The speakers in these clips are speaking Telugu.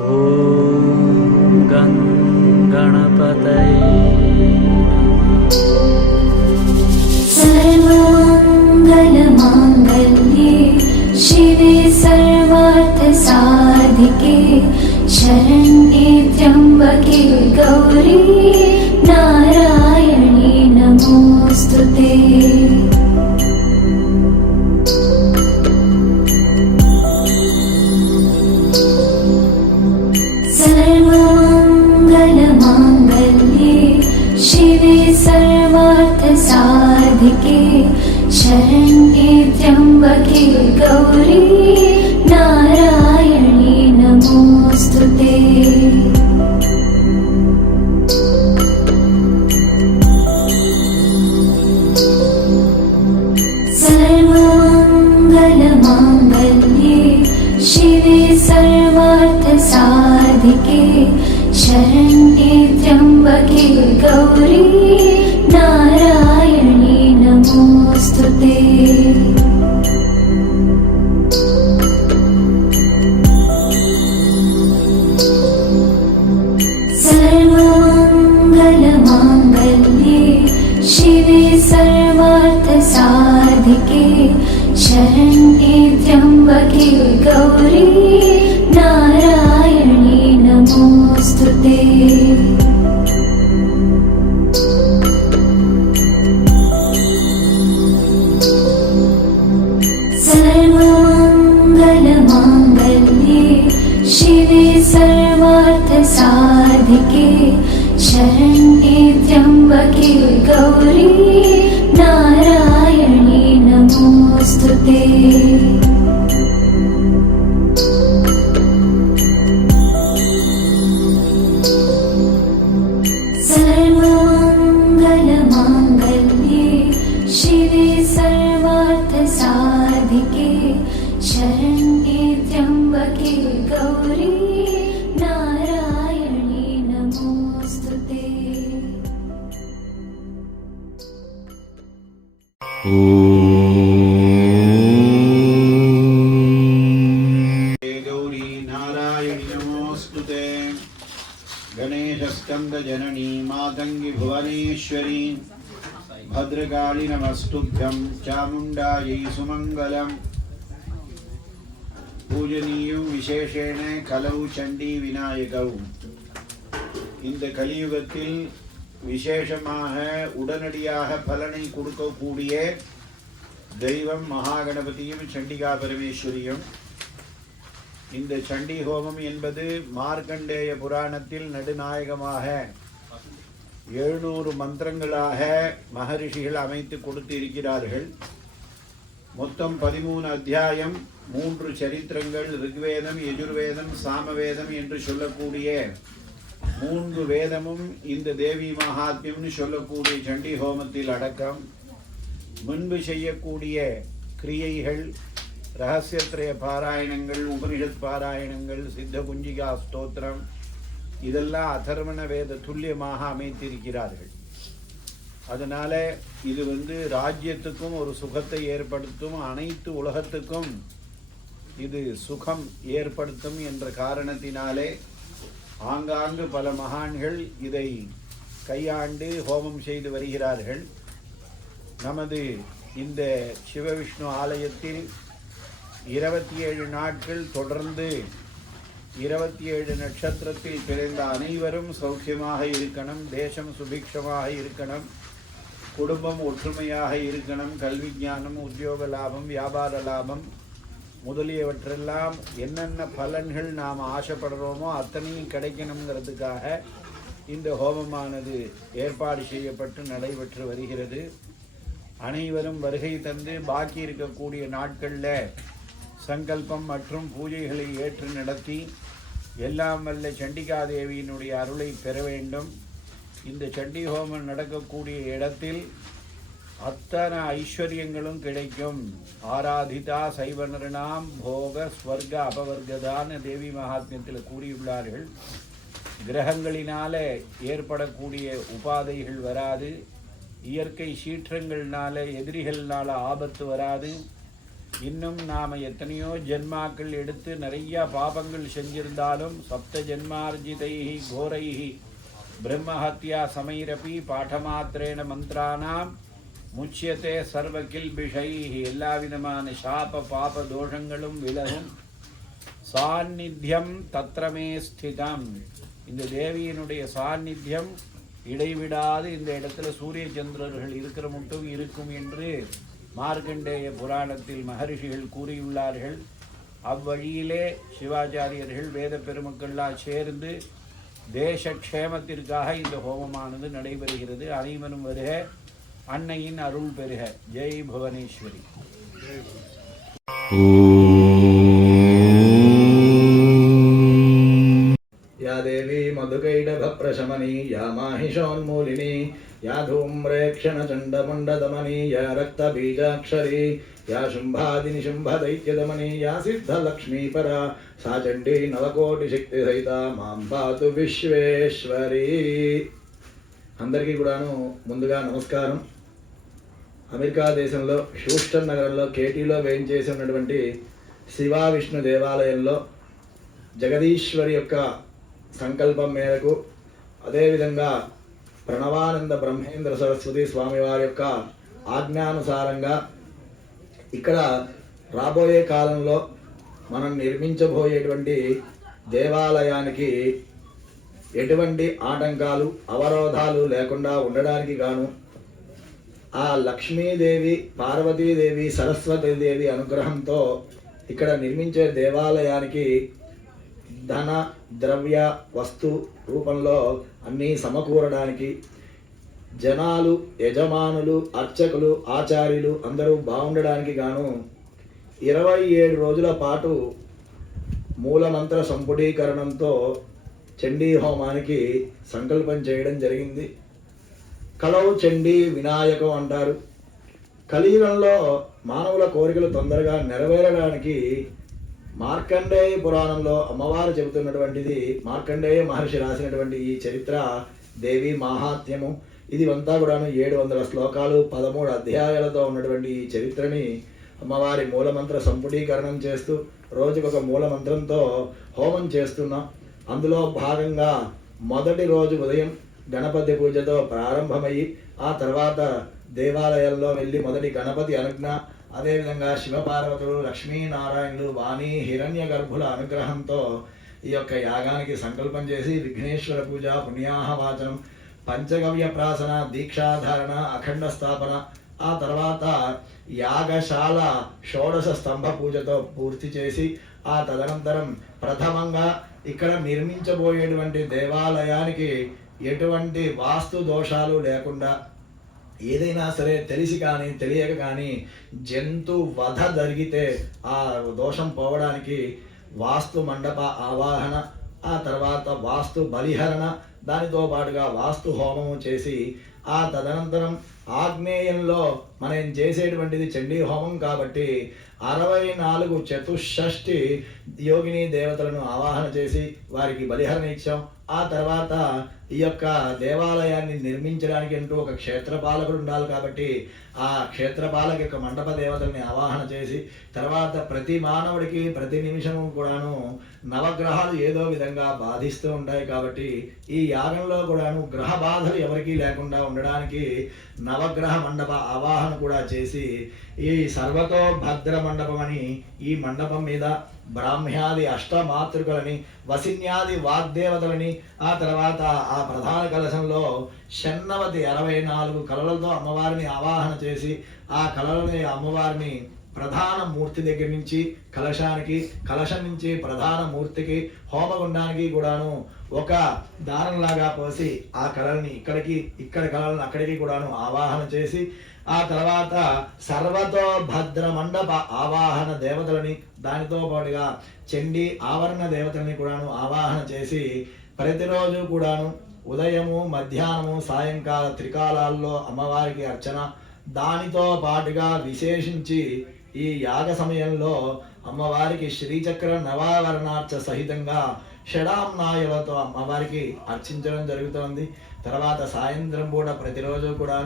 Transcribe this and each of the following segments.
ॐ गणपतये सर्वमङ्गलमाङ्गल्ये शिवे सर्वार्थसाधिके शरण्ये त्र्यम्बके गौरी नारायणी नमोऽस्तुते। सर्वमङ्गलमाङ्गल्ये शिवे सर्वार्थसाधिके शरण्ये त्र्यम्बके गौरी नारायणी नमोऽस्तुते। सर्वमङ्गलमाङ्गल्ये शिवे सर्वार्थसाधिके शरण्ये त्र्यम्बके गौरी नारायणी नमोऽस्तुते। सर्वमङ्गलमाङ्गल्ये शिवे सर्वार्थसाधिके शरण्ये त्र्यम्बके गौरी नारायणी नमोऽस्तुते। सर्वमङ्गलमाङ्गल्ये शिवे सर्वार्थसाधिके शरण्ये त्र्यम्बके गौरी नारायणी नमोऽस्तुते। सर्वमङ्गलमाङ्गल्ये शिवे सर्वार्थसाधिके शरण्ये त्र्यम्बके गौरी नारायणी नमोऽस्तुते। गौरी नारायणी नमोऽस्तुते। गणेशस्कन्दजननी मातङ्गी भुवनेश्वरी भद्रकाली नमस्तुभ्यं चामुण्डायै सुमङ्गलम्। पूजनीयं विशेषेण कलौ चण्डी विनायकौ। இந்த கலியுகத்தில் விசேஷமாக உடனடியாக பலனை கொடுக்கக்கூடிய தெய்வம் மகாகணபதியும் சண்டிகா பரமேஸ்வரியும். இந்த சண்டி ஹோமம் என்பது மார்க்கண்டேய புராணத்தில் நடுநாயகமாக 700 மந்திரங்களாக மகரிஷிகள் அமைத்து கொடுத்து இருக்கிறார்கள். மொத்தம் 13 அத்தியாயம், 3 சரித்திரங்கள், ரிக்வேதம், யஜுர்வேதம், சாமவேதம் என்று சொல்லக்கூடிய 3 வேதமும் இந்த தேவி மகாத்மியம்னு சொல்லக்கூடிய சண்டி ஹோமத்தில் அடக்கம். முன்பு செய்யக்கூடிய கிரியைகள், ரகசியத்ரய பாராயணங்கள், உபனிஷத் பாராயணங்கள், சித்த குஞ்சிகா ஸ்தோத்திரம், இதெல்லாம் அதர்வண வேத துல்லியமாக அமைத்திருக்கிறார்கள். அதனால இது ராஜ்யத்துக்கும் ஒரு சுகத்தை ஏற்படுத்தும், அனைத்து உலகத்துக்கும் இது சுகம் ஏற்படுத்தும் என்ற காரணத்தினாலே ஆங்காங்கு பல மகான்கள் இதை கையாண்டு ஹோமம் செய்து வருகிறார்கள். நமது இந்த சிவவிஷ்ணு ஆலயத்தில் 27 நாட்கள் தொடர்ந்து 27 நட்சத்திரத்தில் பிறந்த அனைவரும் சௌக்கியமாக இருக்கணும், தேசம் சுபிக்ஷமாக இருக்கணும், குடும்பம் ஒற்றுமையாக இருக்கணும், கல்வி ஞானம், உத்தியோக லாபம், வியாபார லாபம் முதலியவற்றெல்லாம் என்னென்ன பலன்கள் நாம் ஆசைப்படுறோமோ அத்தனையும் கிடைக்கணுங்கிறதுக்காக இந்த ஹோமமானது ஏற்பாடு செய்யப்பட்டு நடைபெற்று வருகிறது. அனைவரும் வருகை தந்து பாக்கி இருக்கக்கூடிய நாட்களில் சங்கல்பம் மற்றும் பூஜைகளை ஏற்று நடத்தி எல்லாம் வல்ல சண்டிகா தேவியினுடைய அருளை பெற வேண்டும். இந்த சண்டி ஹோமம் நடக்கக்கூடிய இடத்தில் அத்தனை ஐஸ்வர்யங்களும் கிடைக்கும். ஆராதிதா சைவனர்ணாம் போக ஸ்வர்க அபவர்கதான தேவி மகாத்மியத்தில் கூறியுள்ளார்கள். கிரகங்களினால ஏற்படக்கூடிய உபாதைகள் வராது, இயற்கை சீற்றங்கள்னால எதிரிகள்னால ஆபத்து வராது, இன்னும் நாம் எத்தனையோ ஜென்மாக்கள் எடுத்து நிறைய பாபங்கள் செஞ்சிருந்தாலும் சப்த ஜென்மார்ஜிதைஹி கோரைஹி பிரம்மஹத்யா சமைரபி பாடமாத்திரேன மந்திரானாம் முச்சியத்தே சர்வ கில்பிஷைஹி. எல்லா விதமான சாப பாப தோஷங்களும் விலகும். சாநித்தியம் தத்ரமே ஸ்திதம். இந்த தேவியினுடைய சாநித்தியம் இடைவிடாது இந்த இடத்துல சூரிய சந்திரர்கள் இருக்கிற மட்டும் இருக்கும் என்று மார்க்கண்டேய புராணத்தில் மகரிஷிகள் கூறியுள்ளார்கள். அவ்வழியிலே சிவாச்சாரியர்கள் வேத பெருமக்கள்லாம் சேர்ந்து தேசக்ஷேமத்திற்காக இந்த ஹோமமானது நடைபெறுகிறது. அனைவரும் வருக, அன்னையின் அருள் பெறுக. ஜெய் புவனேஸ்வரி. या देवी मधुकैडभप्रशमनी या माहिषोन्मूलिनी या धूम्रेक्षणचण्डमुण्डदमनी या रक्तबीजाक्षरी या शुम्भादिनिशुम्भदैत्यदमनी या सिद्धलक्ष्मीपरा सा चण्डी नवकोटिशक्तिसहिता मां पातु विश्वेश्वरी. అందరికీ కూడాను ముందుగా నమస్కారం. అమెరికా దేశంలో హ్యూస్టన్ నగరంలో కేటీలో వేయించేసి ఉన్నటువంటి శివా విష్ణు దేవాలయంలో జగదీశ్వరి యొక్క సంకల్పం మేరకు, అదేవిధంగా ప్రణవానంద బ్రహ్మేంద్ర సరస్వతి స్వామివారి యొక్క ఆజ్ఞానుసారంగా ఇక్కడ రాబోయే కాలంలో మనం నిర్మించబోయేటువంటి దేవాలయానికి ఎటువంటి ఆటంకాలు అవరోధాలు లేకుండా ఉండడానికి గాను ఆ లక్ష్మీదేవి, పార్వతీదేవి, సరస్వతీదేవి అనుగ్రహంతో ఇక్కడ నిర్మించే దేవాలయానికి ధన ద్రవ్య వస్తు రూపంలో అన్నీ సమకూరడానికి, జనాలు, యజమానులు, అర్చకులు, ఆచార్యులు అందరూ బాగుండడానికి గాను 27 రోజుల పాటు మూలమంత్ర సంపుటీకరణంతో చండీ హోమానికి సంకల్పం చేయడం జరిగింది. కలవు చండీ వినాయకం అంటారు. కలియుగంలో మానవుల కోరికలు తొందరగా నెరవేరడానికి మార్కండేయ పురాణంలో అమ్మవారు చెబుతున్నటువంటిది, మార్కండేయ మహర్షి రాసినటువంటి ఈ చరిత్ర దేవి మాహాత్మ్యము. ఇది అంతా కూడాను 700 శ్లోకాలు 13 అధ్యాయాలతో ఉన్నటువంటి ఈ చరిత్రని అమ్మవారి మూలమంత్ర సంపుటీకరణం చేస్తూ రోజుకొక మూలమంత్రంతో హోమం చేస్తున్నాం. అందులో భాగంగా మొదటి రోజు ఉదయం గణపతి పూజతో ప్రారంభమయ్యి ఆ తర్వాత దేవాలయాల్లో వెళ్ళి మొదటి గణపతి అనుజ్ఞ, అదేవిధంగా శివపార్వతులు, లక్ష్మీనారాయణులు, వాణి, హిరణ్య గర్భుల అనుగ్రహంతో ఈ యొక్క యాగానికి సంకల్పం చేసి విఘ్నేశ్వర పూజ, పుణ్యాహవాచనం, పంచగవ్య ప్రాసన, దీక్షాధారణ, అఖండ స్థాపన, ఆ తర్వాత యాగశాల షోడశ స్తంభ పూజతో పూర్తి చేసి ఆ తదనంతరం ప్రథమంగా ఇక్కడ నిర్మించబోయేటువంటి దేవాలయానికి ఎటువంటి వాస్తు దోషాలు లేకుండా, ఏదైనా సరే తెలిసి కానీ తెలియక కానీ జంతు వధ జరిగితే ఆ దోషం పోవడానికి వాస్తు మండప ఆవాహన, ఆ తర్వాత వాస్తు బలిహరణ, దానితో పాటుగా వాస్తు హోమము చేసి ఆ తదనంతరం ఆగ్నేయంలో మనం చేసేటువంటిది చండీ హోమం కాబట్టి 64 చతుషష్ఠి యోగిని దేవతలను ఆవాహన చేసి వారికి బలిహరణ ఇచ్చాం. ఆ తర్వాత ఈ యొక్క దేవాలయాన్ని నిర్మించడానికి అంటూ ఒక క్షేత్రపాలకుడు ఉండాలి కాబట్టి ఆ క్షేత్రపాలక యొక్క మండప దేవతల్ని ఆవాహన చేసి తర్వాత ప్రతి మానవుడికి ప్రతి నిమిషము కూడాను నవగ్రహాలు ఏదో విధంగా బాధిస్తూ ఉంటాయి కాబట్టి ఈ యాగంలో కూడాను గ్రహ బాధలు ఎవరికీ లేకుండా ఉండడానికి నవగ్రహ మండప ఆవాహన కూడా చేసి ఈ సర్వతో భద్ర మండపం అని ఈ మండపం మీద బ్రాహ్మ్యాది అష్టమాతృకలని, వసిన్యాది వాగ్దేవతలని, ఆ తర్వాత ఆ ప్రధాన కలశంలో షణ్ణవతి 64 కలలతో అమ్మవారిని ఆవాహన చేసి ఆ కలలని అమ్మవారిని ప్రధాన మూర్తి దగ్గర నుంచి కలశానికి, కలశం నుంచి ప్రధాన మూర్తికి, హోమగుండానికి కూడాను ఒక దారంలాగా పోసి ఆ కళల్ని ఇక్కడికి, ఇక్కడ కళలను అక్కడికి కూడాను ఆవాహన చేసి ఆ తర్వాత సర్వతో భద్ర మండప ఆవాహన దేవతలని, దానితో పాటుగా చండీ ఆవరణ దేవతలని కూడాను ఆవాహన చేసి ప్రతిరోజు కూడాను ఉదయము, మధ్యాహ్నము, సాయంకాల త్రికాలాల్లో అమ్మవారికి అర్చన, దానితో పాటుగా విశేషించి ఈ యాగ సమయంలో అమ్మవారికి శ్రీచక్ర నవావరణార్చ సహితంగా షడాంనాయులతో అమ్మవారికి అర్చించడం జరుగుతోంది. తర్వాత సాయంత్రం కూడా ప్రతిరోజు కూడా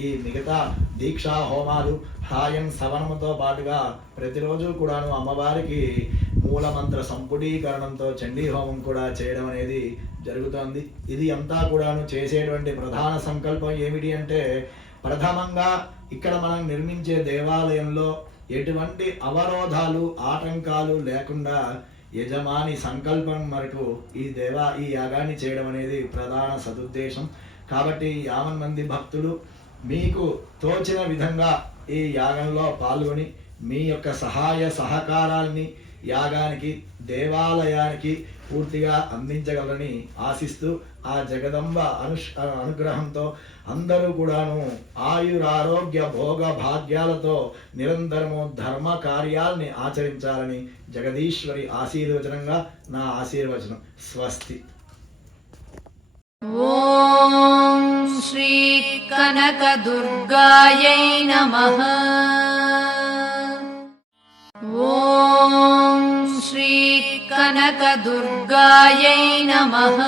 ఈ మిగతా దీక్షా హోమాలు హాయం సవనముతో పాటుగా ప్రతిరోజు కూడాను అమ్మవారికి మూలమంత్ర సంపుటీకరణంతో చండీ హోమం కూడా చేయడం అనేది జరుగుతోంది. ఇది అంతా కూడాను చేసేటువంటి ప్రధాన సంకల్పం ఏమిటి అంటే, ప్రథమంగా ఇక్కడ మనం నిర్మించే దేవాలయంలో ఎటువంటి అవరోధాలు ఆటంకాలు లేకుండా యజమాని సంకల్పం వరకు ఈ యాగాన్ని చేయడం అనేది ప్రధాన సదుద్దేశం. కాబట్టి 50 మంది భక్తులు మీకు తోచిన విధంగా ఈ యాగంలో పాల్గొని మీ యొక్క సహాయ సహకారాల్ని యాగానికి దేవాలయానికి పూర్తిగా అందించగలని ఆశిస్తూ ఆ జగదంబ అనుగ్రహంతో అందరూ కూడాను ఆయురారోగ్య భోగ భాగ్యాలతో నిరంతరము ధర్మ కార్యాల్ని ఆచరించాలని జగదీశ్వరి ఆశీర్వచనంగా నా ఆశీర్వచనం. స్వస్తి. ఓం శ్రీ కనకదుర్గాయై నమః. ఓం శ్రీ కనకదుర్గాయై నమః.